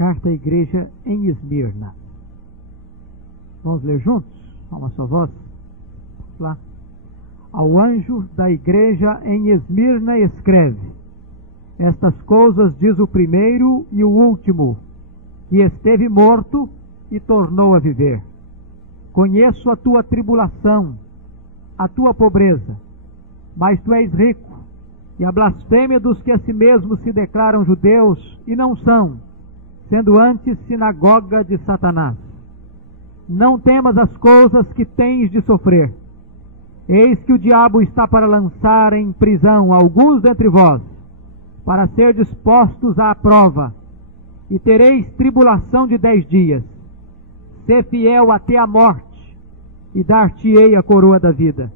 Carta à igreja em Esmirna. Vamos ler juntos? A uma só voz? Vamos lá. Ao anjo da igreja em Esmirna escreve: estas coisas diz o primeiro e o último, que esteve morto e tornou a viver. Conheço a tua tribulação, a tua pobreza, mas tu és rico, e a blasfêmia dos que a si mesmos se declaram judeus e não são, sendo antes sinagoga de Satanás. Não temas as coisas que tens de sofrer. Eis que o diabo está para lançar em prisão alguns dentre vós, para ser dispostos à prova, e tereis tribulação de 10 dias. Sê fiel até a morte, e dar-te-ei a coroa da vida.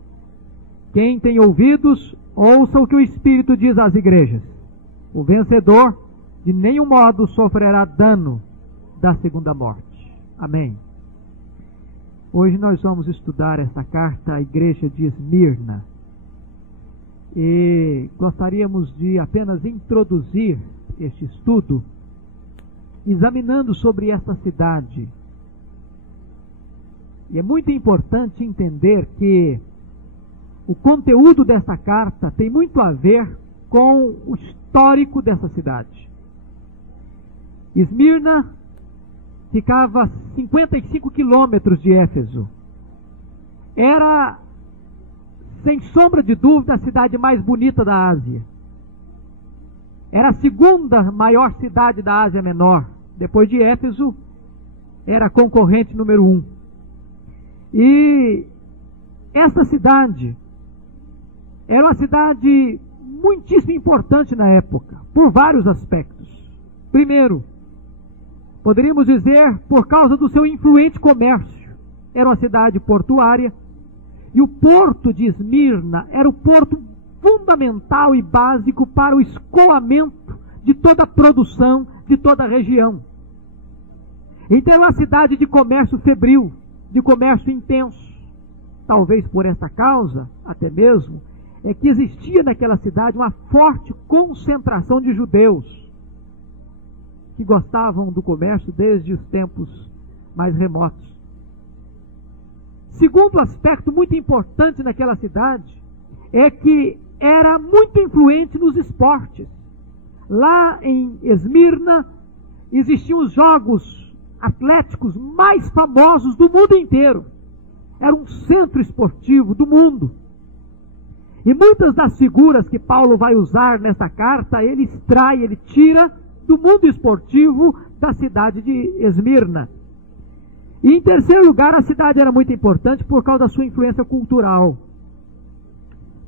Quem tem ouvidos, ouça o que o Espírito diz às igrejas. O vencedor de nenhum modo sofrerá dano da segunda morte. Amém. Hoje nós vamos estudar esta carta à igreja de Esmirna. E gostaríamos de apenas introduzir este estudo examinando sobre esta cidade. E é muito importante entender que o conteúdo desta carta tem muito a ver com o histórico dessa cidade. Esmirna ficava a 55 quilômetros de Éfeso. Era, sem sombra de dúvida, a cidade mais bonita da Ásia. Era a segunda maior cidade da Ásia Menor. Depois de Éfeso, era a concorrente número 1. E essa cidade era uma cidade muitíssimo importante na época, por vários aspectos. Primeiro, poderíamos dizer por causa do seu influente comércio. Era uma cidade portuária, e o porto de Esmirna era o porto fundamental e básico para o escoamento de toda a produção de toda a região. Então é uma cidade de comércio febril, de comércio intenso. Talvez por esta causa, até mesmo, é que existia naquela cidade uma forte concentração de judeus que gostavam do comércio desde os tempos mais remotos. Segundo aspecto muito importante naquela cidade é que era muito influente nos esportes. Lá em Esmirna existiam os jogos atléticos mais famosos do mundo inteiro. Era um centro esportivo do mundo. E muitas das figuras que Paulo vai usar nessa carta, ele extrai, ele tira do mundo esportivo da cidade de Esmirna. E em terceiro lugar, a cidade era muito importante por causa da sua influência cultural.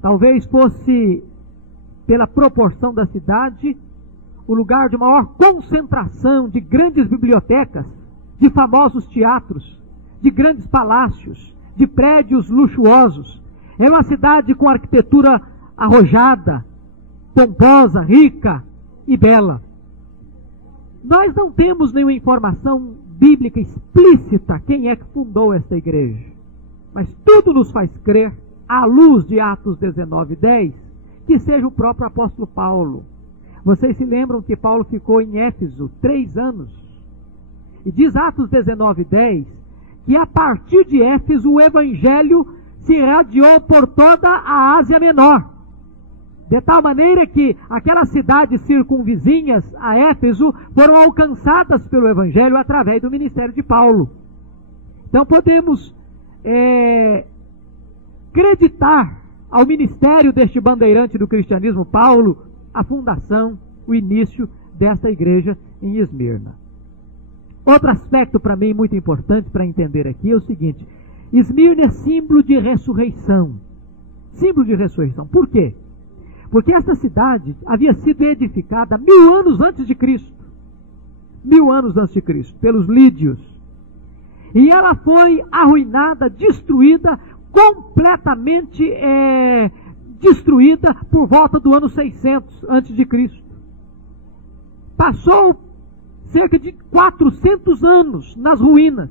Talvez fosse, pela proporção da cidade, o lugar de maior concentração de grandes bibliotecas, de famosos teatros, de grandes palácios, de prédios luxuosos. É uma cidade com arquitetura arrojada, pomposa, rica e bela. Nós não temos nenhuma informação bíblica explícita quem é que fundou esta igreja. Mas tudo nos faz crer, à luz de Atos 19:10, que seja o próprio apóstolo Paulo. Vocês se lembram que Paulo ficou em Éfeso 3 anos? E diz Atos 19:10 que a partir de Éfeso o evangelho se irradiou por toda a Ásia Menor. De tal maneira que aquelas cidades circunvizinhas a Éfeso foram alcançadas pelo evangelho através do ministério de Paulo. Então podemos acreditar ao ministério deste bandeirante do cristianismo, Paulo, a fundação, o início desta igreja em Esmirna. Outro aspecto para mim muito importante para entender aqui é o seguinte: Esmirna é símbolo de ressurreição. Símbolo de ressurreição. Por quê? Porque esta cidade havia sido edificada 1000 anos antes de Cristo. 1000 anos antes de Cristo, pelos lídios. E ela foi arruinada, destruída, completamente destruída por volta do ano 600 antes de Cristo. Passou cerca de 400 anos nas ruínas.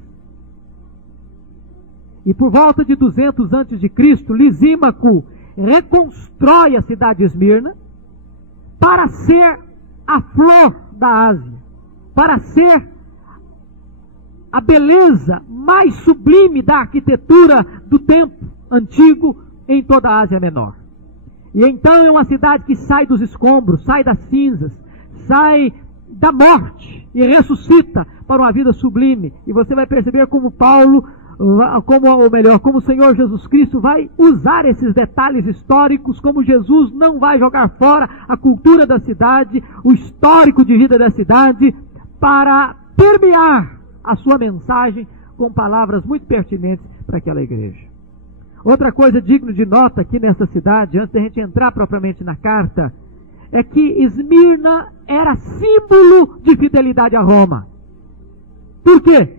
E por volta de 200 antes de Cristo, Lisímaco reconstrói a cidade de Esmirna para ser a flor da Ásia. para ser a beleza mais sublime da arquitetura do tempo antigo em toda a Ásia Menor. E então é uma cidade que sai dos escombros, sai das cinzas, sai da morte e ressuscita para uma vida sublime. E você vai perceber como como o Senhor Jesus Cristo vai usar esses detalhes históricos, como Jesus não vai jogar fora a cultura da cidade, o histórico de vida da cidade, para permear a sua mensagem com palavras muito pertinentes para aquela igreja. Outra coisa digna de nota aqui nessa cidade, antes da gente entrar propriamente na carta, é que Esmirna era símbolo de fidelidade a Roma. Por quê?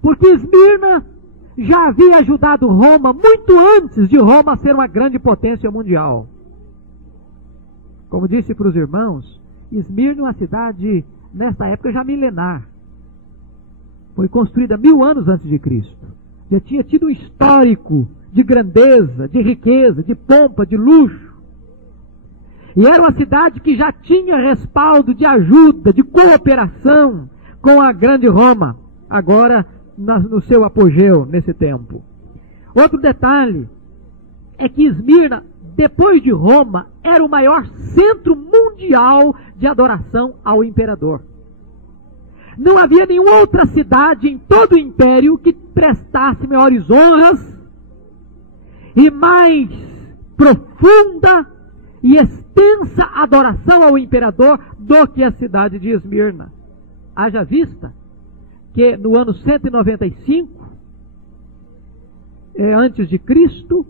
Porque Esmirna já havia ajudado Roma muito antes de Roma ser uma grande potência mundial. Como disse para os irmãos, Esmirna é uma cidade, nesta época, já milenar. Foi construída 1000 anos antes de Cristo. Já tinha tido um histórico de grandeza, de riqueza, de pompa, de luxo. E era uma cidade que já tinha respaldo de ajuda, de cooperação com a grande Roma, agora no seu apogeu nesse tempo. Outro detalhe é que Esmirna, depois de Roma, era o maior centro mundial de adoração ao imperador. Não havia nenhuma outra cidade em todo o império que prestasse maiores honras e mais profunda e extensa adoração ao imperador do que a cidade de Esmirna. Haja vista que no ano 195 antes de Cristo,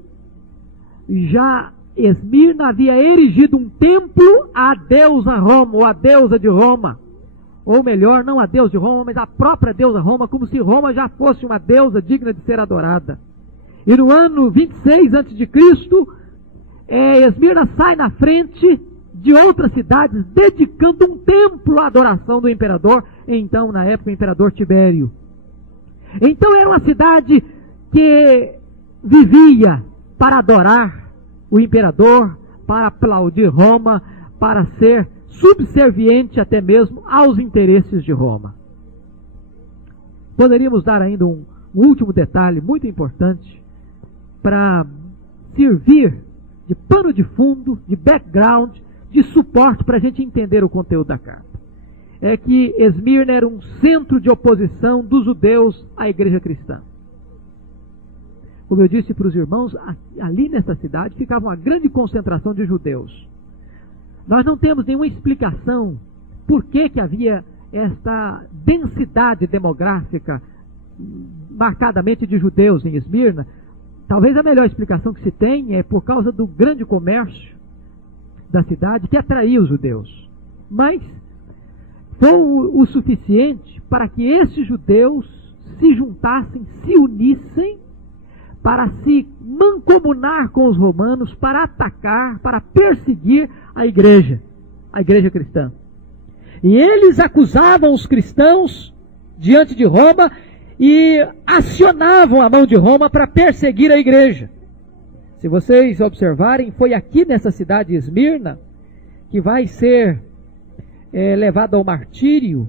já Esmirna havia erigido um templo à deusa Roma, ou à deusa de Roma. Ou melhor, não a deusa de Roma, mas a própria deusa Roma, como se Roma já fosse uma deusa digna de ser adorada. E no ano 26 a.C., Esmirna sai na frente de outras cidades, dedicando um templo à adoração do imperador, então, na época, o imperador Tibério. Então era uma cidade que vivia para adorar o imperador, para aplaudir Roma, para ser subserviente até mesmo aos interesses de Roma. Poderíamos dar ainda um último detalhe muito importante para servir de pano de fundo, de background, de suporte para a gente entender o conteúdo da carta. É que Esmirna era um centro de oposição dos judeus à igreja cristã. Como eu disse para os irmãos, ali nessa cidade ficava uma grande concentração de judeus. Nós não temos nenhuma explicação por que havia esta densidade demográfica marcadamente de judeus em Esmirna. Talvez a melhor explicação que se tem é por causa do grande comércio da cidade que atraía os judeus. Mas foi o suficiente para que esses judeus se juntassem, se unissem, para se mancomunar com os romanos, para atacar, para perseguir a igreja cristã. E eles acusavam os cristãos diante de Roma e acionavam a mão de Roma para perseguir a igreja. Se vocês observarem, foi aqui nessa cidade de Esmirna que vai ser levado ao martírio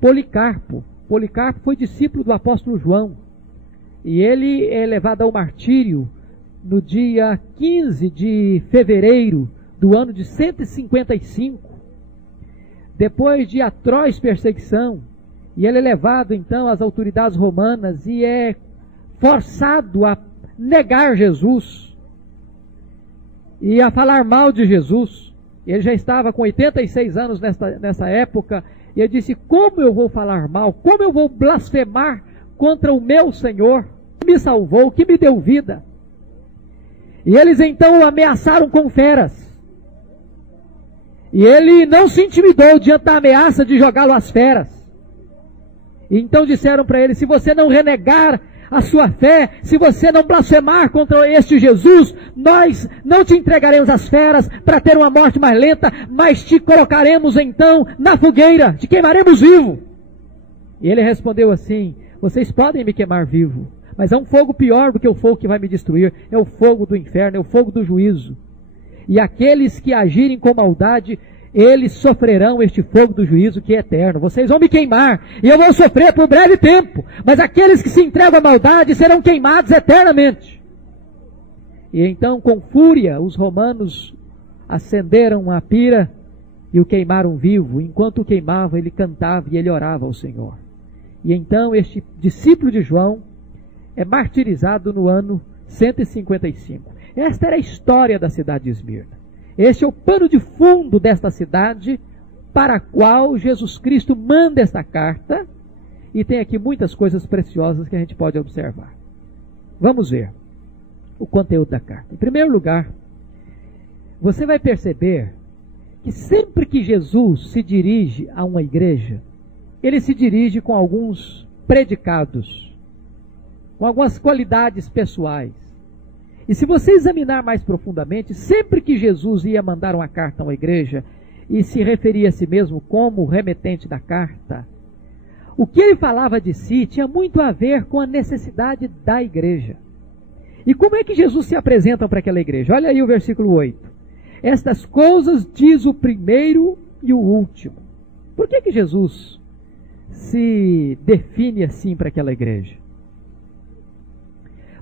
Policarpo. Policarpo foi discípulo do apóstolo João. E ele é levado ao martírio no dia 15 de fevereiro do ano de 155, depois de atroz perseguição. E ele é levado então às autoridades romanas e é forçado a negar Jesus e a falar mal de Jesus. Ele já estava com 86 anos nessa época, e ele disse: como eu vou falar mal, como eu vou blasfemar contra o meu Senhor, que me salvou, que me deu vida? E eles então o ameaçaram com feras. E ele não se intimidou diante da ameaça de jogá-lo às feras. E então disseram para ele: se você não renegar a sua fé, se você não blasfemar contra este Jesus, nós não te entregaremos às feras para ter uma morte mais lenta, mas te colocaremos então na fogueira, te queimaremos vivo. E ele respondeu assim: vocês podem me queimar vivo, mas há um fogo pior do que o fogo que vai me destruir, é o fogo do inferno, é o fogo do juízo. E aqueles que agirem com maldade, eles sofrerão este fogo do juízo que é eterno. Vocês vão me queimar, e eu vou sofrer por breve tempo, mas aqueles que se entregam à maldade serão queimados eternamente. E então, com fúria, os romanos acenderam a pira e o queimaram vivo. Enquanto o queimavam, ele cantava e ele orava ao Senhor. E então este discípulo de João é martirizado no ano 155. Esta era a história da cidade de Esmirna. Este é o pano de fundo desta cidade, para a qual Jesus Cristo manda esta carta, e tem aqui muitas coisas preciosas que a gente pode observar. Vamos ver o conteúdo da carta. Em primeiro lugar, você vai perceber que sempre que Jesus se dirige a uma igreja, ele se dirige com alguns predicados, com algumas qualidades pessoais. E se você examinar mais profundamente, sempre que Jesus ia mandar uma carta a uma igreja e se referia a si mesmo como remetente da carta, o que ele falava de si tinha muito a ver com a necessidade da igreja. E como é que Jesus se apresenta para aquela igreja? Olha aí o versículo 8. Estas coisas diz o primeiro e o último. Por que Jesus se define assim para aquela igreja?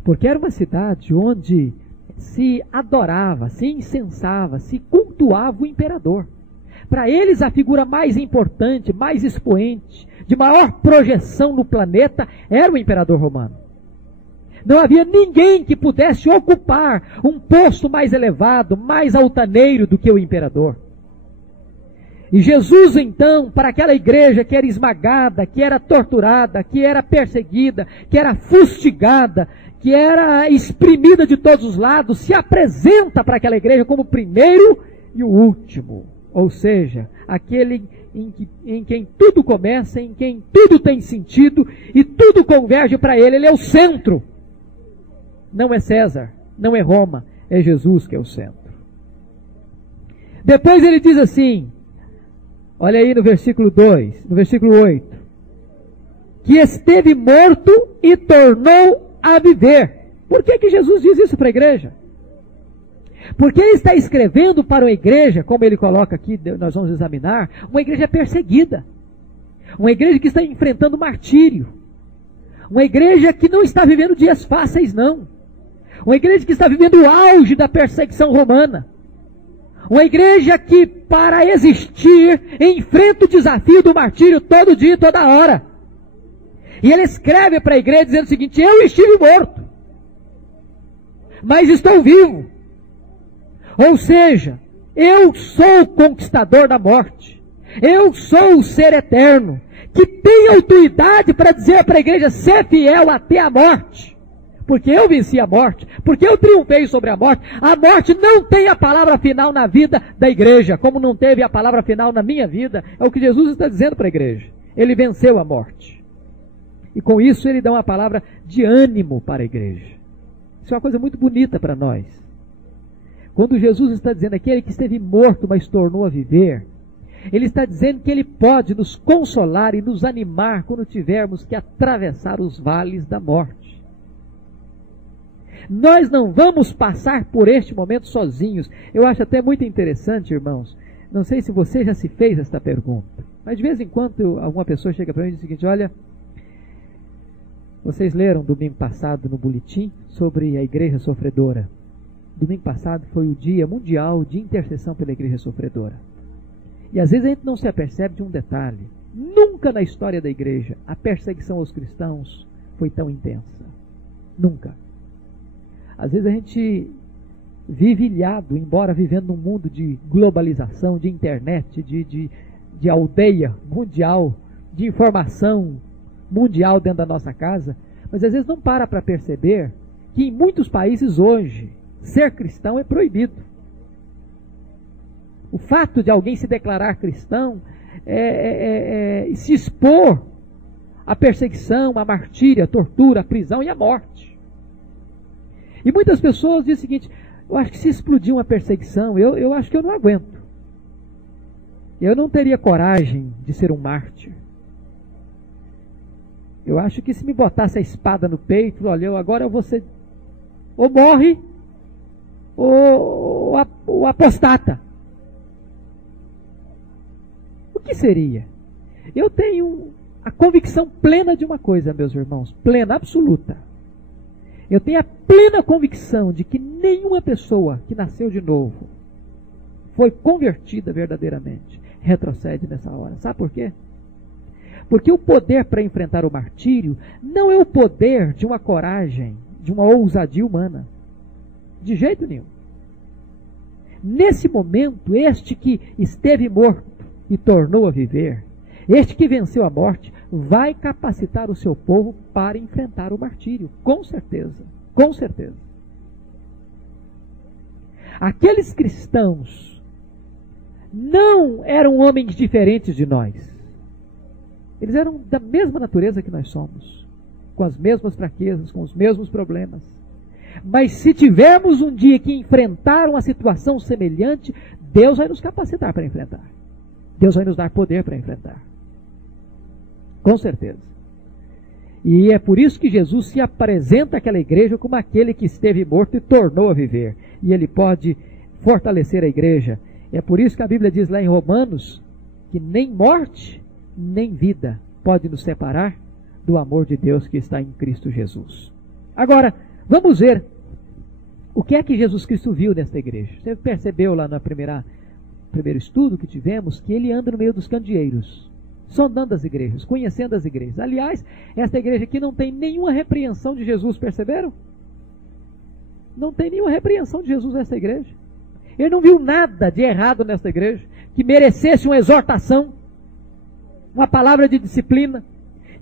Porque era uma cidade onde se adorava, se incensava, se cultuava o imperador. Para eles, a figura mais importante, mais expoente, de maior projeção no planeta, era o imperador romano. Não havia ninguém que pudesse ocupar um posto mais elevado, mais altaneiro do que o imperador. E Jesus, então, para aquela igreja que era esmagada, que era torturada, que era perseguida, que era fustigada, que era exprimida de todos os lados, se apresenta para aquela igreja como o primeiro e o último. Ou seja, aquele em quem tudo começa, em quem tudo tem sentido e tudo converge para ele. Ele é o centro. Não é César, não é Roma, é Jesus que é o centro. Depois ele diz assim, olha aí no versículo 2, no versículo 8, que esteve morto e tornou a viver. Por que Jesus diz isso para a igreja? Porque ele está escrevendo para uma igreja, como ele coloca aqui, nós vamos examinar, uma igreja perseguida, uma igreja que está enfrentando martírio, uma igreja que não está vivendo dias fáceis não, uma igreja que está vivendo o auge da perseguição romana, uma igreja que para existir enfrenta o desafio do martírio todo dia e toda hora. E ele escreve para a igreja dizendo o seguinte: eu estive morto, mas estou vivo. Ou seja, eu sou o conquistador da morte. Eu sou o ser eterno, que tem autoridade para dizer para a igreja ser fiel até a morte. Porque eu venci a morte, porque eu triunfei sobre a morte. A morte não tem a palavra final na vida da igreja, como não teve a palavra final na minha vida. É o que Jesus está dizendo para a igreja. Ele venceu a morte. E com isso ele dá uma palavra de ânimo para a igreja. Isso é uma coisa muito bonita para nós. Quando Jesus está dizendo aquele que esteve morto, mas tornou a viver, ele está dizendo que ele pode nos consolar e nos animar quando tivermos que atravessar os vales da morte. Nós não vamos passar por este momento sozinhos. Eu acho até muito interessante, irmãos. Não sei se você já se fez esta pergunta, mas de vez em quando alguma pessoa chega para mim e diz o seguinte: olha, vocês leram domingo passado no boletim sobre a igreja sofredora. Domingo passado foi o dia mundial de intercessão pela igreja sofredora. E às vezes a gente não se apercebe de um detalhe. Nunca na história da igreja a perseguição aos cristãos foi tão intensa. Nunca. Às vezes a gente vive ilhado, embora vivendo num mundo de globalização, de internet, de aldeia mundial, de informação mundial dentro da nossa casa, mas às vezes não para perceber que em muitos países hoje ser cristão é proibido. O fato de alguém se declarar cristão se expor à perseguição, à martíria, à tortura, à prisão e à morte. E muitas pessoas dizem o seguinte: eu acho que se explodir uma perseguição, eu acho que eu não aguento. Eu não teria coragem de ser um mártir. Eu acho que se me botasse a espada no peito, olha, agora eu vou ser, ou morre, ou apostata. que seria? Eu tenho a convicção plena de uma coisa, meus irmãos, plena, absoluta. Eu tenho a plena convicção de que nenhuma pessoa que nasceu de novo, foi convertida verdadeiramente, retrocede nessa hora. Sabe por quê? Porque o poder para enfrentar o martírio não é o poder de uma coragem, de uma ousadia humana. De jeito nenhum. Nesse momento, este que esteve morto e tornou a viver, este que venceu a morte, vai capacitar o seu povo para enfrentar o martírio. Com certeza. Com certeza. Aqueles cristãos não eram homens diferentes de nós. Eles eram da mesma natureza que nós somos, com as mesmas fraquezas, com os mesmos problemas. Mas se tivermos um dia que enfrentar uma situação semelhante, Deus vai nos capacitar para enfrentar. Deus vai nos dar poder para enfrentar. Com certeza. E é por isso que Jesus se apresenta àquela igreja como aquele que esteve morto e tornou a viver. E ele pode fortalecer a igreja. É por isso que a Bíblia diz lá em Romanos que nem morte, nem vida pode nos separar do amor de Deus que está em Cristo Jesus. Agora, vamos ver o que é que Jesus Cristo viu nesta igreja. Você percebeu lá no primeiro estudo que tivemos que ele anda no meio dos candeeiros, sondando as igrejas, conhecendo as igrejas. Aliás, esta igreja aqui não tem nenhuma repreensão de Jesus, perceberam? Não tem nenhuma repreensão de Jesus nesta igreja. Ele não viu nada de errado nesta igreja que merecesse uma exortação, uma palavra de disciplina.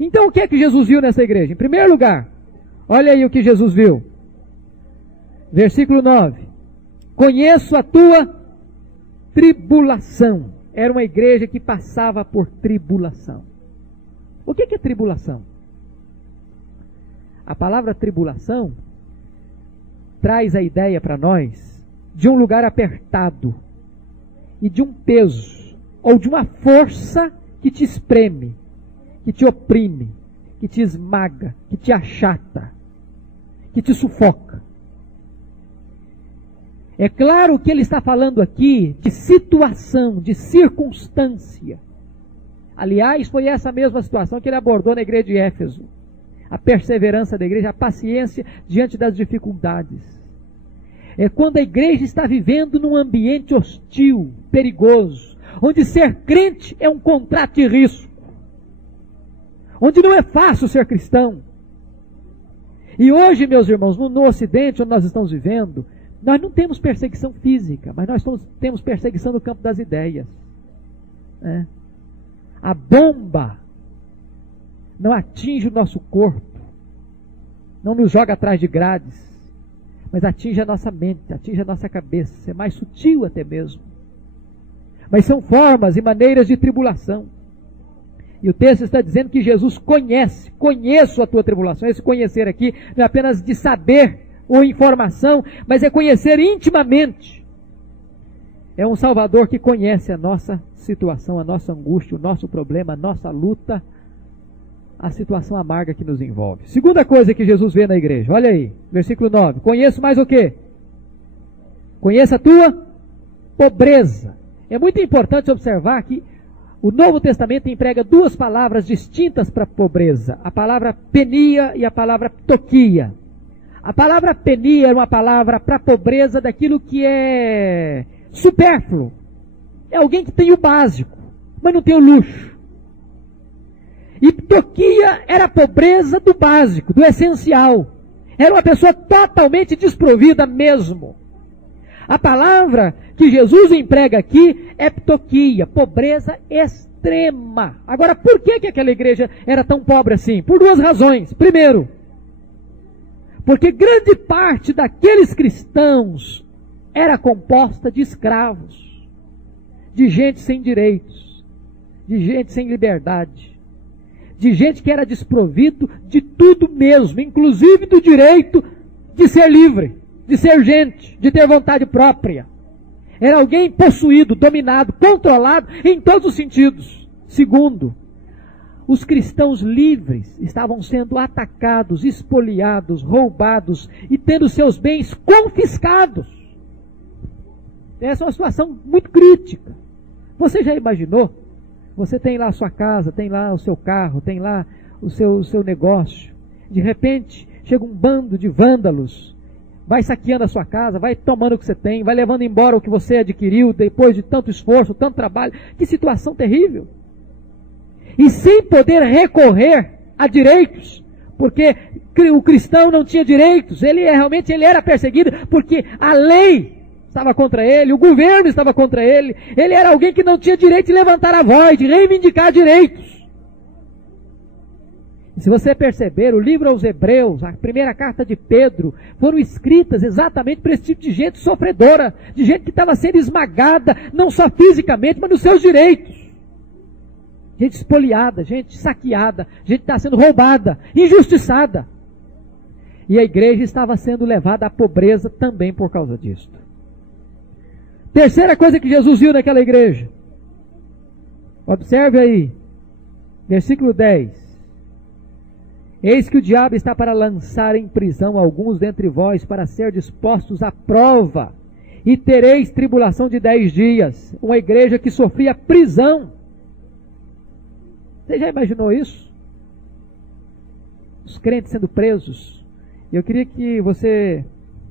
Então o que é que Jesus viu nessa igreja? Em primeiro lugar, olha aí o que Jesus viu. Versículo 9. Conheço a tua tribulação. Era uma igreja que passava por tribulação. O que é tribulação? A palavra tribulação traz a ideia para nós de um lugar apertado e de um peso ou de uma força que te espreme, que te oprime, que te esmaga, que te achata, que te sufoca. É claro que ele está falando aqui de situação, de circunstância. Aliás, foi essa mesma situação que ele abordou na igreja de Éfeso. A perseverança da igreja, a paciência diante das dificuldades. É quando a igreja está vivendo num ambiente hostil, perigoso, onde ser crente é um contrato de risco, onde não é fácil ser cristão. E hoje, meus irmãos, no Ocidente, onde nós estamos vivendo, nós não temos perseguição física, mas nós temos perseguição no campo das ideias. A bomba não atinge o nosso corpo, não nos joga atrás de grades, mas atinge a nossa mente, atinge a nossa cabeça, é mais sutil até mesmo. Mas são formas e maneiras de tribulação. E o texto está dizendo que Jesus conheço a tua tribulação. Esse conhecer aqui não é apenas de saber ou informação, mas é conhecer intimamente. É um Salvador que conhece a nossa situação, a nossa angústia, o nosso problema, a nossa luta, a situação amarga que nos envolve. Segunda coisa que Jesus vê na igreja, olha aí, versículo 9. Conheço mais o quê? Conheça a tua pobreza. É muito importante observar que o Novo Testamento emprega duas palavras distintas para pobreza. A palavra penia e a palavra ptoquia. A palavra penia era uma palavra para pobreza daquilo que é supérfluo. É alguém que tem o básico, mas não tem o luxo. E ptoquia era a pobreza do básico, do essencial. Era uma pessoa totalmente desprovida mesmo. A palavra que Jesus emprega aqui é ptoquia, pobreza extrema. Agora, por que aquela igreja era tão pobre assim? Por duas razões. Primeiro, porque grande parte daqueles cristãos era composta de escravos, de gente sem direitos, de gente sem liberdade, de gente que era desprovido de tudo mesmo, inclusive do direito de ser livre, de ser gente, de ter vontade própria. Era alguém possuído, dominado, controlado em todos os sentidos. Segundo, os cristãos livres estavam sendo atacados, espoliados, roubados e tendo seus bens confiscados. Essa é uma situação muito crítica. Você já imaginou Você tem lá a sua casa, tem lá o seu carro, tem lá o seu negócio. De repente, chega um bando de vândalos, vai saqueando a sua casa, vai tomando o que você tem, vai levando embora o que você adquiriu depois de tanto esforço, tanto trabalho. Que situação terrível! E sem poder recorrer a direitos, porque o cristão não tinha direitos, ele era perseguido, porque a lei estava contra ele, o governo estava contra ele, ele era alguém que não tinha direito de levantar a voz, de reivindicar direitos. E se você perceber, o livro aos Hebreus, a primeira carta de Pedro, foram escritas exatamente para esse tipo de gente sofredora, de gente que estava sendo esmagada, não só fisicamente, mas nos seus direitos. Gente espoliada, gente saqueada, gente que está sendo roubada, injustiçada. E a igreja estava sendo levada à pobreza também por causa disso. Terceira coisa que Jesus viu naquela igreja. Observe aí, versículo 10. Eis que o diabo está para lançar em prisão alguns dentre vós para ser dispostos à prova, e tereis tribulação de 10 dias. Uma igreja que sofria prisão. Você já imaginou isso? Os crentes sendo presos. Eu queria que você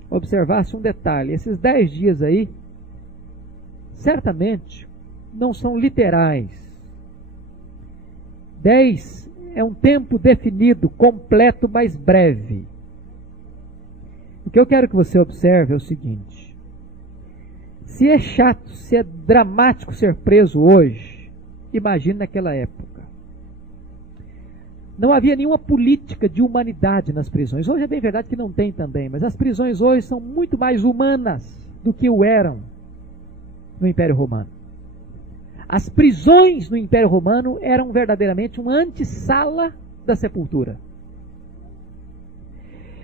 observasse um detalhe. Esses 10 dias aí, certamente, não são literais. 10 é um tempo definido, completo, mas breve. O que eu quero que você observe é o seguinte. Se é chato, se é dramático ser preso hoje, imagine naquela época. Não havia nenhuma política de humanidade nas prisões. Hoje é bem verdade que não tem também, mas as prisões hoje são muito mais humanas do que o eram no Império Romano. As prisões no Império Romano eram verdadeiramente uma antessala da sepultura.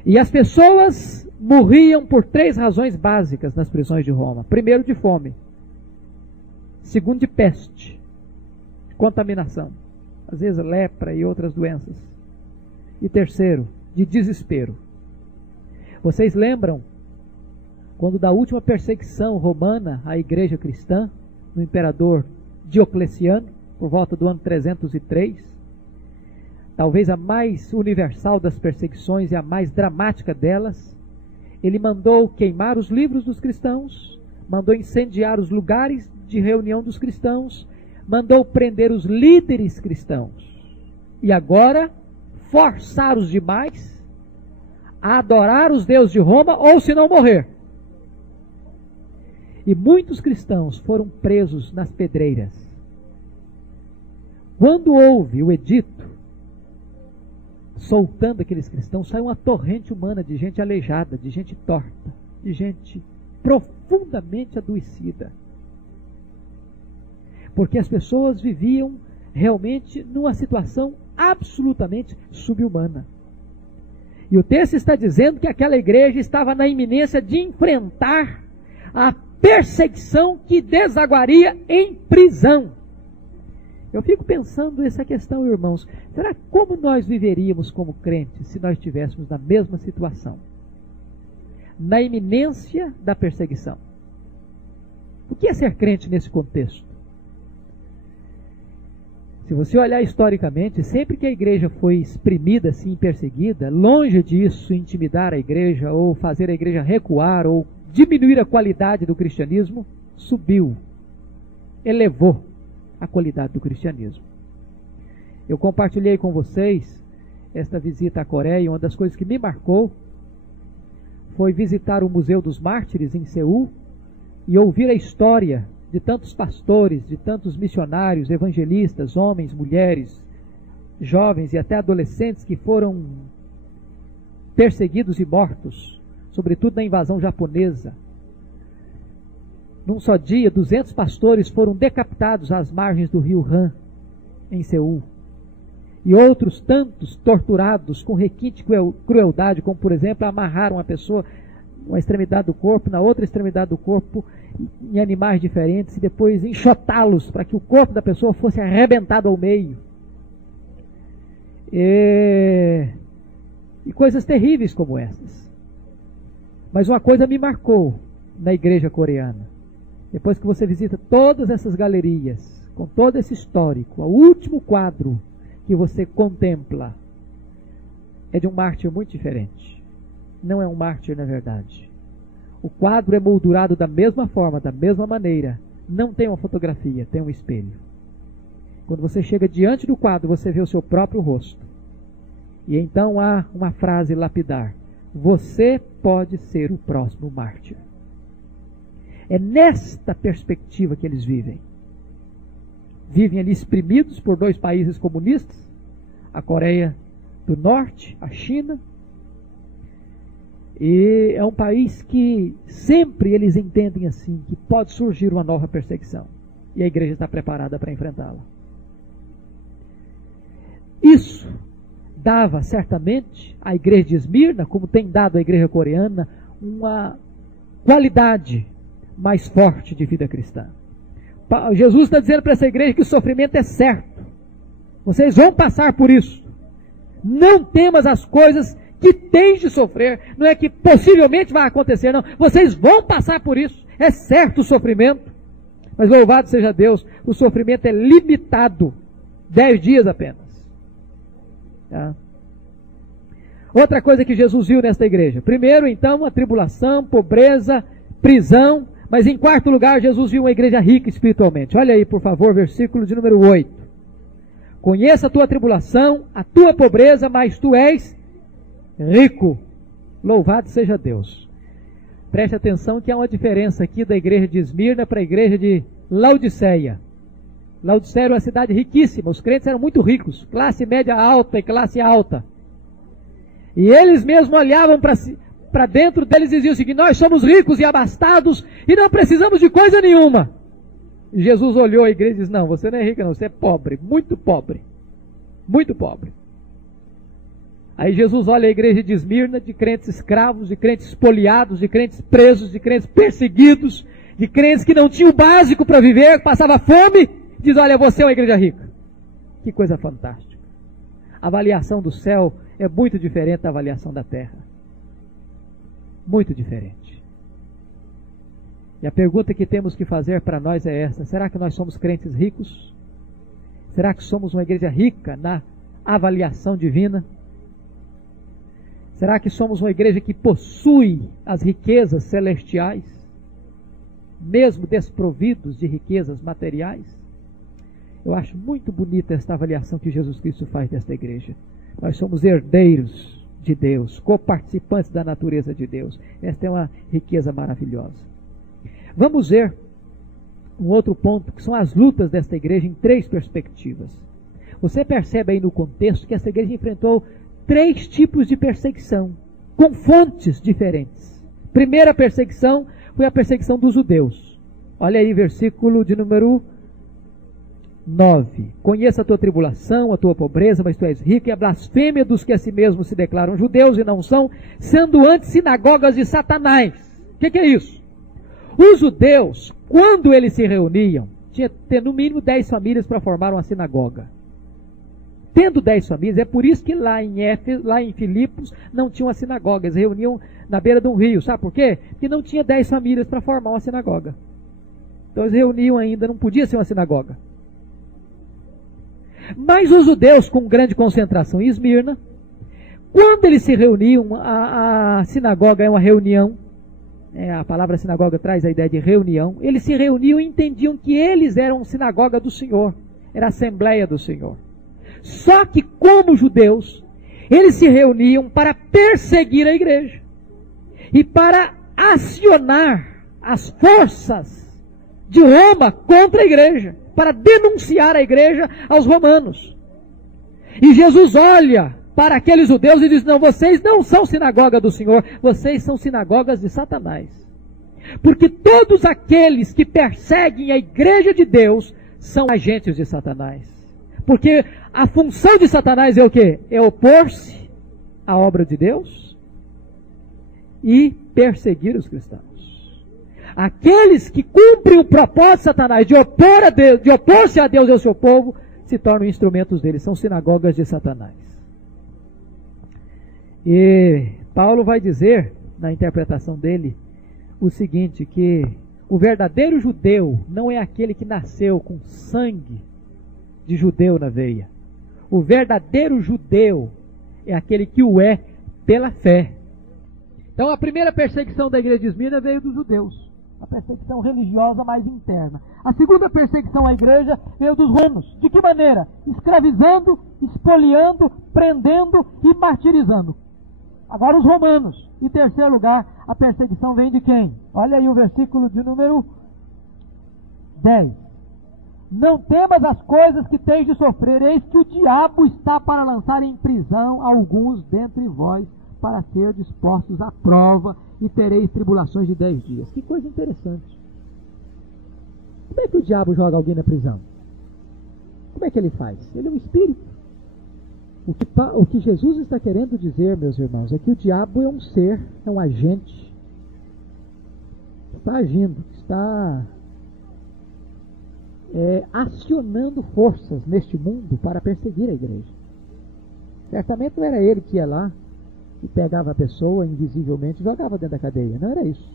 E as pessoas morriam por 3 razões básicas nas prisões de Roma. Primeiro, de fome. Segundo, de peste, de contaminação. Às vezes lepra e outras doenças. E terceiro, de desespero. Vocês lembram quando da última perseguição romana à igreja cristã, no imperador Diocleciano, por volta do ano 303, talvez a mais universal das perseguições e a mais dramática delas, ele mandou queimar os livros dos cristãos, mandou incendiar os lugares de reunião dos cristãos, mandou prender os líderes cristãos e agora forçar os demais a adorar os deuses de Roma ou se não morrer. E muitos cristãos foram presos nas pedreiras. Quando houve o edito soltando aqueles cristãos, saiu uma torrente humana de gente aleijada, de gente torta, de gente profundamente adoecida. Porque as pessoas viviam realmente numa situação absolutamente subhumana. E o texto está dizendo que aquela igreja estava na iminência de enfrentar a perseguição que desaguaria em prisão. Eu fico pensando essa questão, irmãos. Será como nós viveríamos como crentes se nós estivéssemos na mesma situação? Na iminência da perseguição. O que é ser crente nesse contexto? Se você olhar historicamente, sempre que a igreja foi exprimida, assim, perseguida, longe disso intimidar a igreja, ou fazer a igreja recuar, ou diminuir a qualidade do cristianismo, subiu, elevou a qualidade do cristianismo. Eu compartilhei com vocês esta visita à Coreia, e uma das coisas que me marcou foi visitar o Museu dos Mártires em Seul e ouvir a história de tantos pastores, de tantos missionários, evangelistas, homens, mulheres, jovens e até adolescentes que foram perseguidos e mortos, sobretudo na invasão japonesa. Num só dia, 200 pastores foram decapitados às margens do rio Han, em Seul. E outros tantos torturados com requinte crueldade, como por exemplo, amarrar uma pessoa, uma extremidade do corpo, na outra extremidade do corpo, em animais diferentes, e depois enxotá-los para que o corpo da pessoa fosse arrebentado ao meio. E coisas terríveis como essas. Mas uma coisa me marcou na igreja coreana. Depois que você visita todas essas galerias, com todo esse histórico, o último quadro que você contempla é de um mártir muito diferente. Não é um mártir, na verdade. O quadro é moldurado da mesma forma, da mesma maneira. Não tem uma fotografia, tem um espelho. Quando você chega diante do quadro, você vê o seu próprio rosto. E então há uma frase lapidar: você pode ser o próximo mártir. É nesta perspectiva que eles vivem. Vivem ali exprimidos por dois países comunistas, a Coreia do Norte, a China. E é um país que sempre eles entendem assim, que pode surgir uma nova perseguição. E a igreja está preparada para enfrentá-la. Isso dava certamente à igreja de Esmirna, como tem dado à igreja coreana, uma qualidade mais forte de vida cristã. Jesus está dizendo para essa igreja que o sofrimento é certo. Vocês vão passar por isso. Não temas as coisas que tens de sofrer. Não é que possivelmente vai acontecer, não. Vocês vão passar por isso. É certo o sofrimento. Mas louvado seja Deus, o sofrimento é limitado. 10 dias apenas. Tá? Outra coisa que Jesus viu nesta igreja. Primeiro, então, a tribulação, pobreza, prisão. Mas em quarto lugar, Jesus viu uma igreja rica espiritualmente. Olha aí, por favor, versículo de número 8. Conheça a tua tribulação, a tua pobreza, mas tu és rico. Louvado seja Deus. Preste atenção que há uma diferença aqui da igreja de Esmirna para a igreja de Laodiceia. Laodiceia era uma cidade riquíssima, os crentes eram muito ricos, classe média alta e classe alta. E eles mesmos olhavam para dentro deles e diziam o seguinte: nós somos ricos e abastados e não precisamos de coisa nenhuma. E Jesus olhou a igreja e disse: não, você não é rica não, você é pobre, muito pobre. Muito pobre. Aí Jesus olha a igreja de Esmirna, de crentes escravos, de crentes espoliados, de crentes presos, de crentes perseguidos, de crentes que não tinham o básico para viver, passava fome, diz: olha, você é uma igreja rica. Que coisa fantástica. A avaliação do céu é muito diferente da avaliação da terra. Muito diferente. E a pergunta que temos que fazer para nós é essa: será que nós somos crentes ricos? Será que somos uma igreja rica na avaliação divina? Será que somos uma igreja que possui as riquezas celestiais, mesmo desprovidos de riquezas materiais? Eu acho muito bonita esta avaliação que Jesus Cristo faz desta igreja. Nós somos herdeiros de Deus, coparticipantes da natureza de Deus. Esta é uma riqueza maravilhosa. Vamos ver um outro ponto, que são as lutas desta igreja em 3 perspectivas. Você percebe aí no contexto que essa igreja enfrentou 3 tipos de perseguição, com fontes diferentes. Primeira perseguição foi a perseguição dos judeus. Olha aí, versículo de número 9. Conheça a tua tribulação, a tua pobreza, mas tu és rico, e a blasfêmia dos que a si mesmos se declaram judeus e não são, sendo antes sinagogas de Satanás. O que é isso? Os judeus, quando eles se reuniam, tinha que ter no mínimo 10 famílias para formar uma sinagoga. Tendo 10 famílias, é por isso que lá em Filipos não tinha uma sinagoga. Eles reuniam na beira de um rio. Sabe por quê? Porque não tinha 10 famílias para formar uma sinagoga. Então eles reuniam ainda, não podia ser uma sinagoga. Mas os judeus, com grande concentração em Esmirna, quando eles se reuniam, a sinagoga é uma reunião, a palavra sinagoga traz a ideia de reunião, eles se reuniam e entendiam que eles eram sinagoga do Senhor, era a assembleia do Senhor. Só que, como judeus, eles se reuniam para perseguir a igreja e para acionar as forças de Roma contra a igreja, para denunciar a igreja aos romanos. E Jesus olha para aqueles judeus e diz: não, vocês não são sinagoga do Senhor, vocês são sinagogas de Satanás. Porque todos aqueles que perseguem a igreja de Deus são agentes de Satanás. Porque a função de Satanás é o quê? É opor-se à obra de Deus e perseguir os cristãos. Aqueles que cumprem o propósito de Satanás de opor-se a Deus e ao seu povo, se tornam instrumentos dele, são sinagogas de Satanás. E Paulo vai dizer, na interpretação dele, o seguinte, que O verdadeiro judeu não é aquele que nasceu com sangue de judeu na veia. O verdadeiro judeu é aquele que o é pela fé. Então a primeira perseguição da igreja de Esmirna veio dos judeus. A perseguição religiosa mais interna. A segunda perseguição à igreja veio dos romanos. De que maneira? Escravizando, espoliando, prendendo e martirizando. Agora os romanos. Em terceiro lugar, a perseguição vem de quem? Olha aí o versículo de número 10. Não temas as coisas que tens de sofrer, eis que o diabo está para lançar em prisão alguns dentre vós, para ser dispostos à prova, e tereis tribulações de 10 dias. Que coisa interessante. Como é que o diabo joga alguém na prisão? Como é que ele faz? Ele é um espírito. O que Jesus está querendo dizer, meus irmãos, é que o diabo é um ser, é um agente, está agindo, está acionando forças neste mundo para perseguir a igreja. Certamente não era ele que ia lá e pegava a pessoa invisivelmente e jogava dentro da cadeia, não era isso.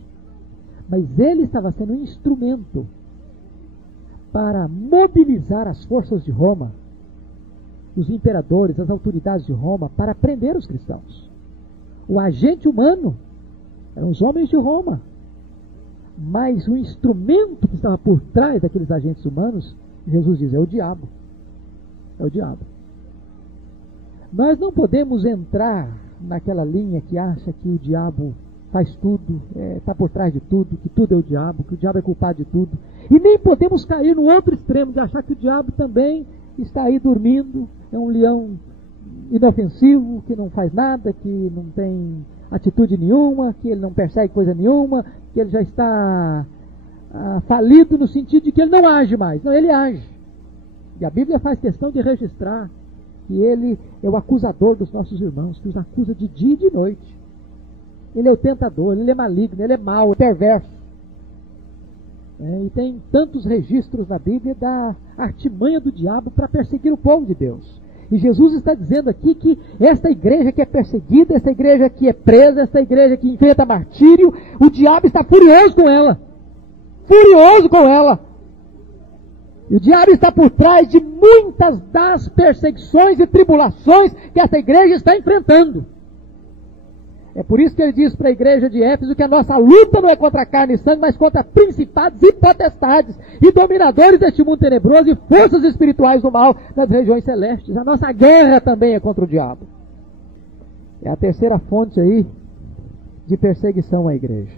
Mas ele estava sendo um instrumento para mobilizar as forças de Roma, os imperadores, as autoridades de Roma, para prender os cristãos. O agente humano eram os homens de Roma, mas o instrumento que estava por trás daqueles agentes humanos, Jesus diz, é o diabo. É o diabo. Nós não podemos entrar naquela linha que acha que o diabo faz tudo, está por trás de tudo, que tudo é o diabo, que o diabo é culpado de tudo. E nem podemos cair no outro extremo de achar que o diabo também está aí dormindo, é um leão inofensivo, que não faz nada, que não tem atitude nenhuma, que ele não persegue coisa nenhuma, que ele já está falido no sentido de que ele não age mais. Não, ele age. E a Bíblia faz questão de registrar que ele é o acusador dos nossos irmãos, que os acusa de dia e de noite. Ele é o tentador, ele é maligno, ele é mau, é perverso. E tem tantos registros na Bíblia da artimanha do diabo para perseguir o povo de Deus. E Jesus está dizendo aqui que esta igreja que é perseguida, esta igreja que é presa, esta igreja que enfrenta martírio, o diabo está furioso com ela. Furioso com ela. E o diabo está por trás de muitas das perseguições e tribulações que esta igreja está enfrentando. É por isso que ele diz para a igreja de Éfeso que a nossa luta não é contra carne e sangue, mas contra principados e potestades, e dominadores deste mundo tenebroso, e forças espirituais do mal nas regiões celestes. A nossa guerra também é contra o diabo. É a terceira fonte aí de perseguição à igreja.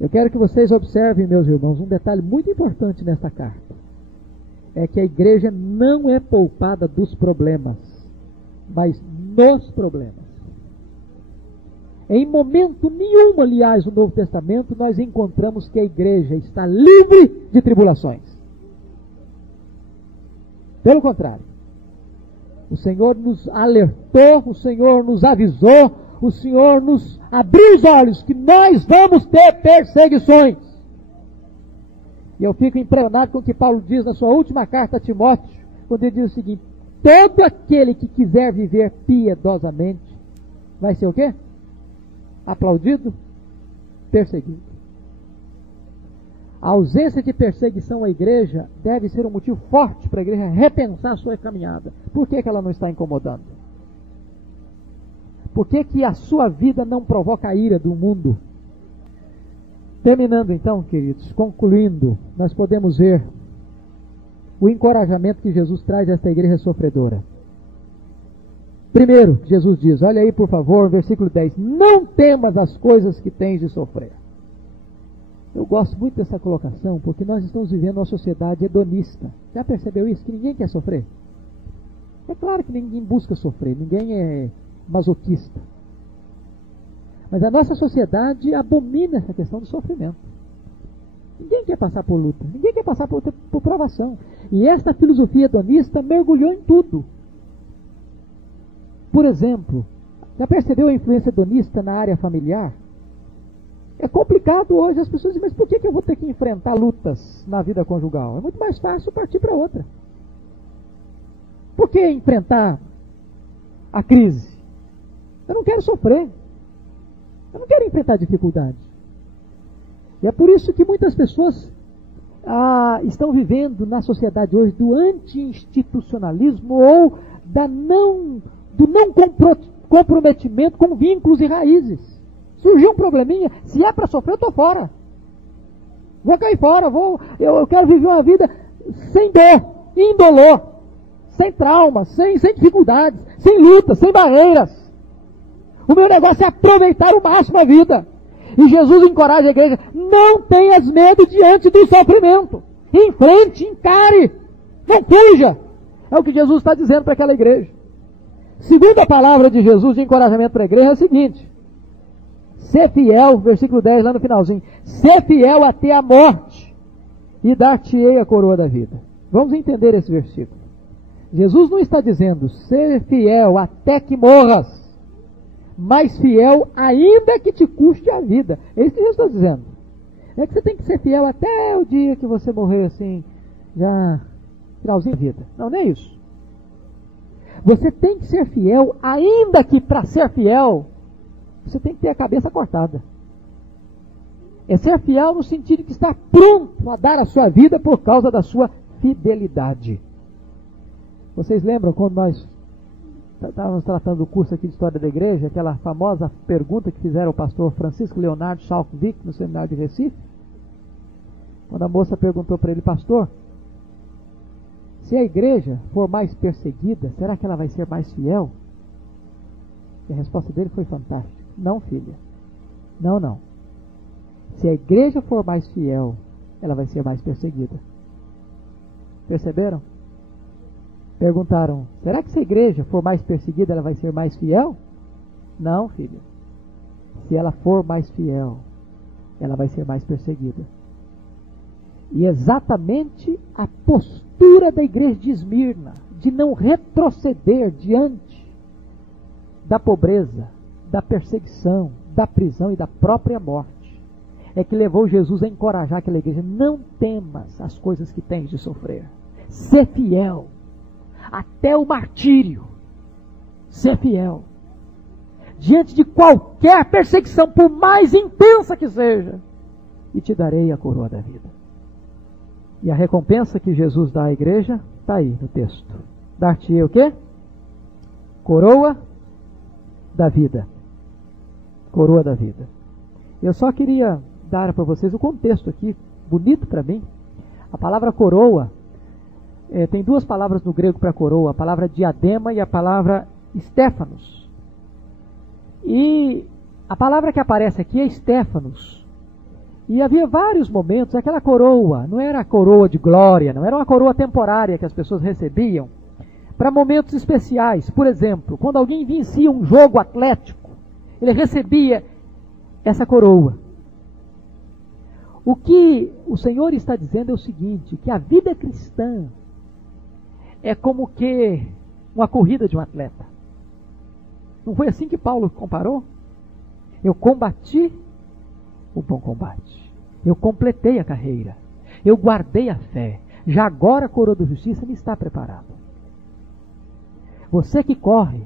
Eu quero que vocês observem, meus irmãos, um detalhe muito importante nesta carta. É que a igreja não é poupada dos problemas, mas nos problemas. Em momento nenhum, aliás, no Novo Testamento, nós encontramos que a igreja está livre de tribulações. Pelo contrário, o Senhor nos alertou, o Senhor nos avisou, o Senhor nos abriu os olhos que nós vamos ter perseguições. E eu fico impressionado com o que Paulo diz na sua última carta a Timóteo, quando ele diz o seguinte: todo aquele que quiser viver piedosamente vai ser o quê? Aplaudido, perseguido. A ausência de perseguição à igreja deve ser um motivo forte para a igreja repensar a sua caminhada. Por que ela não está incomodando? Por que a sua vida não provoca a ira do mundo? Terminando então, queridos, concluindo, nós podemos ver o encorajamento que Jesus traz a esta igreja sofredora. Primeiro, Jesus diz, olha aí por favor, versículo 10, não temas as coisas que tens de sofrer. Eu gosto muito dessa colocação, porque nós estamos vivendo uma sociedade hedonista. Já percebeu isso? Que ninguém quer sofrer? É claro que ninguém busca sofrer, ninguém é masoquista. Mas a nossa sociedade abomina essa questão do sofrimento. Ninguém quer passar por luta, ninguém quer passar por provação. E esta filosofia hedonista mergulhou em tudo. Por exemplo, já percebeu a influência hedonista na área familiar? É complicado hoje, as pessoas dizem, mas por que eu vou ter que enfrentar lutas na vida conjugal? É muito mais fácil partir para outra. Por que enfrentar a crise? Eu não quero sofrer. Eu não quero enfrentar dificuldade. E é por isso que muitas pessoas estão vivendo na sociedade hoje do anti-institucionalismo ou do não comprometimento com vínculos e raízes. Surgiu um probleminha, se é para sofrer, eu estou fora. Vou cair fora, eu quero viver uma vida sem dor, indolor, sem traumas, sem dificuldades, sem lutas, sem barreiras. O meu negócio é aproveitar o máximo a vida. E Jesus encoraja a igreja, não tenhas medo diante do sofrimento. Enfrente, encare, não fuja. É o que Jesus está dizendo para aquela igreja. Segunda palavra de Jesus de encorajamento para a igreja é a seguinte: ser fiel, versículo 10 lá no finalzinho, ser fiel até a morte e dar-te-ei a coroa da vida. Vamos entender esse versículo. Jesus não está dizendo ser fiel até que morras, mas fiel ainda que te custe a vida. É isso que Jesus está dizendo. É que você tem que ser fiel até o dia que você morrer assim, já finalzinho de vida. Não, nem isso. Você tem que ser fiel, ainda que para ser fiel, você tem que ter a cabeça cortada. É ser fiel no sentido de estar pronto a dar a sua vida por causa da sua fidelidade. Vocês lembram quando nós estávamos tratando do curso aqui de História da Igreja, aquela famosa pergunta que fizeram ao pastor Francisco Leonardo Schalkvik no seminário de Recife? Quando a moça perguntou para ele: pastor, se a igreja for mais perseguida, será que ela vai ser mais fiel? E a resposta dele foi fantástica: não, filha, não. Se a igreja for mais fiel, ela vai ser mais perseguida. Perceberam? Perguntaram: será que se a igreja for mais perseguida, ela vai ser mais fiel? Não, filha. Se ela for mais fiel, ela vai ser mais perseguida. E exatamente a postura da igreja de Esmirna, de não retroceder diante da pobreza, da perseguição, da prisão e da própria morte, é que levou Jesus a encorajar aquela igreja: não temas as coisas que tens de sofrer. Ser fiel até o martírio. Ser fiel diante de qualquer perseguição, por mais intensa que seja, e te darei a coroa da vida. E a recompensa que Jesus dá à igreja está aí no texto: dar-te-ei o quê? Coroa da vida. Coroa da vida. Eu só queria dar para vocês o contexto aqui, bonito para mim. A palavra coroa, tem duas palavras no grego para coroa: a palavra diadema e a palavra Stéfanos. E a palavra que aparece aqui é Stéfanos. E havia vários momentos, aquela coroa não era a coroa de glória, não era uma coroa temporária que as pessoas recebiam para momentos especiais. Por exemplo, quando alguém vencia um jogo atlético, ele recebia essa coroa. O que o Senhor está dizendo é o seguinte: que a vida cristã é como que uma corrida de um atleta. Não foi assim que Paulo comparou? Eu combati o bom combate, eu completei a carreira, eu guardei a fé, já agora a coroa da justiça me está preparada. Você que corre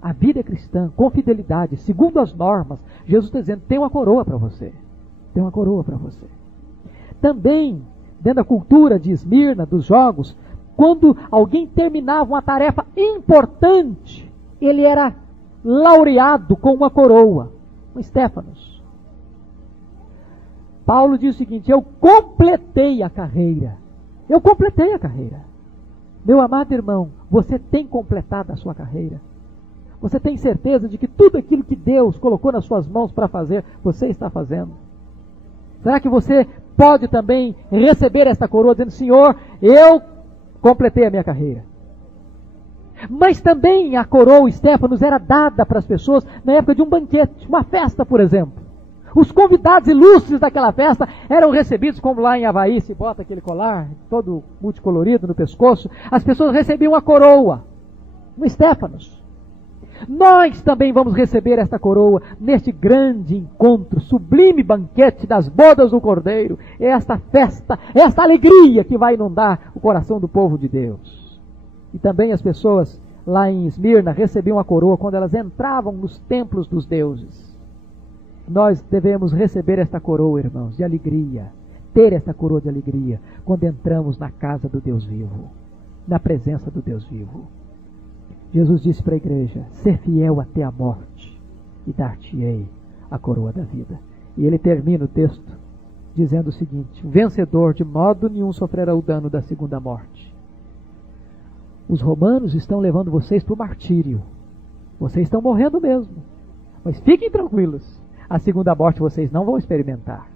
a vida cristã com fidelidade, segundo as normas, Jesus está dizendo: tem uma coroa para você, tem uma coroa para você. Também, dentro da cultura de Esmirna, dos jogos, quando alguém terminava uma tarefa importante, ele era laureado com uma coroa, um Stéfanos. Paulo diz o seguinte: eu completei a carreira. Eu completei a carreira. Meu amado irmão, você tem completado a sua carreira? Você tem certeza de que tudo aquilo que Deus colocou nas suas mãos para fazer, você está fazendo? Será que você pode também receber esta coroa dizendo: Senhor, eu completei a minha carreira? Mas também a coroa Stéfanos era dada para as pessoas na época de um banquete, uma festa, por exemplo. Os convidados ilustres daquela festa eram recebidos, como lá em Havaí se bota aquele colar todo multicolorido no pescoço. As pessoas recebiam a coroa, um Stéfanos. Nós também vamos receber esta coroa neste grande encontro, sublime banquete das bodas do Cordeiro. É esta festa, é esta alegria que vai inundar o coração do povo de Deus. E também as pessoas lá em Esmirna recebiam a coroa quando elas entravam nos templos dos deuses. Nós devemos receber esta coroa, irmãos, de alegria, ter esta coroa de alegria, quando entramos na casa do Deus vivo, na presença do Deus vivo. Jesus disse para a igreja: ser fiel até a morte, e dar-te-ei a coroa da vida. E ele termina o texto dizendo o seguinte: o vencedor de modo nenhum sofrerá o dano da segunda morte. Os romanos estão levando vocês para o martírio. Vocês estão morrendo mesmo. Mas fiquem tranquilos, a segunda morte vocês não vão experimentar.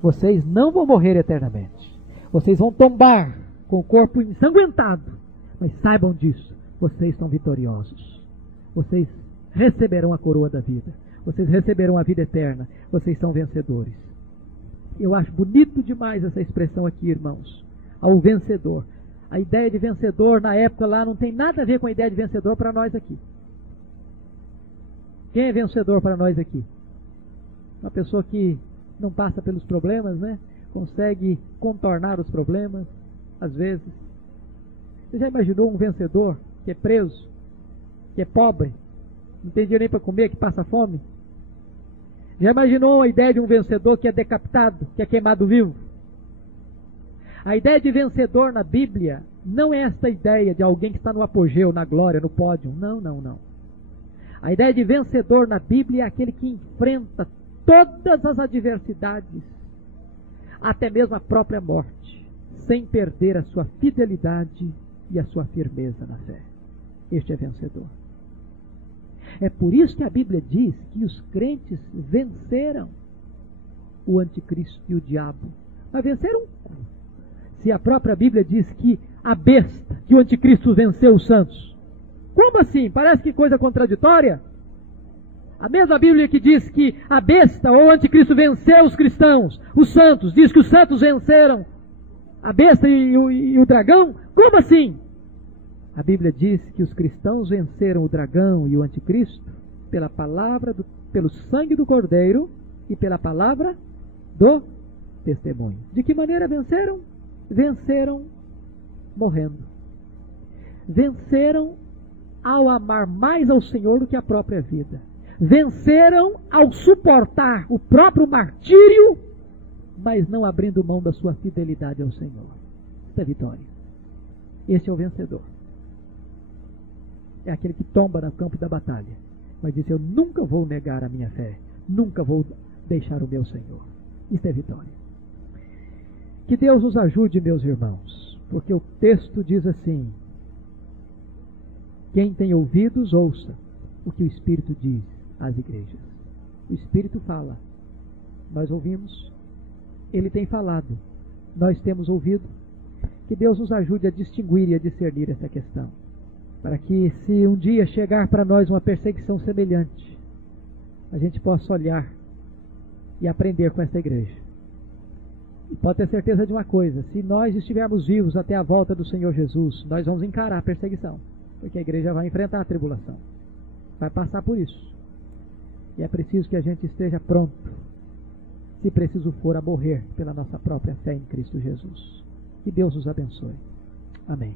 Vocês não vão morrer eternamente. Vocês vão tombar com o corpo ensanguentado. Mas saibam disso, vocês estão vitoriosos. Vocês receberão a coroa da vida. Vocês receberão a vida eterna. Vocês são vencedores. Eu acho bonito demais essa expressão aqui, irmãos. Ao vencedor. A ideia de vencedor na época lá não tem nada a ver com a ideia de vencedor para nós aqui. Quem é vencedor para nós aqui? Uma pessoa que não passa pelos problemas, né? Consegue contornar os problemas, às vezes. Você já imaginou um vencedor que é preso, que é pobre, não tem dinheiro nem para comer, que passa fome? Já imaginou a ideia de um vencedor que é decapitado, que é queimado vivo? A ideia de vencedor na Bíblia não é esta ideia de alguém que está no apogeu, na glória, no pódio. Não, não, não. A ideia de vencedor na Bíblia é aquele que enfrenta todas as adversidades, até mesmo a própria morte, sem perder a sua fidelidade e a sua firmeza na fé. Este é vencedor. É por isso que a Bíblia diz que os crentes venceram o anticristo e o diabo. Mas venceram? Se a própria Bíblia diz que a besta, que o anticristo venceu os santos. Como assim? Parece que coisa contraditória. A mesma Bíblia que diz que a besta ou o anticristo venceu os cristãos, os santos, diz que os santos venceram a besta e o dragão. Como assim? A Bíblia diz que os cristãos venceram o dragão e o anticristo pela palavra, pelo sangue do Cordeiro e pela palavra do testemunho. De que maneira venceram? Venceram morrendo. Venceram ao amar mais ao Senhor do que a própria vida. Venceram ao suportar o próprio martírio, mas não abrindo mão da sua fidelidade ao Senhor. Isso é vitória. Este é o vencedor. É aquele que tomba no campo da batalha, mas diz: eu nunca vou negar a minha fé, nunca vou deixar o meu Senhor. Isto é vitória. Que Deus nos ajude, meus irmãos, porque o texto diz assim: quem tem ouvidos, ouça o que o Espírito diz às igrejas. O Espírito fala, nós ouvimos, Ele tem falado, nós temos ouvido. Que Deus nos ajude a distinguir e a discernir essa questão, para que, se um dia chegar para nós uma perseguição semelhante, a gente possa olhar e aprender com essa igreja. E pode ter certeza de uma coisa: se nós estivermos vivos até a volta do Senhor Jesus, nós vamos encarar a perseguição, porque a igreja vai enfrentar a tribulação, vai passar por isso. E é preciso que a gente esteja pronto, se preciso for, a morrer pela nossa própria fé em Cristo Jesus. Que Deus nos abençoe. Amém.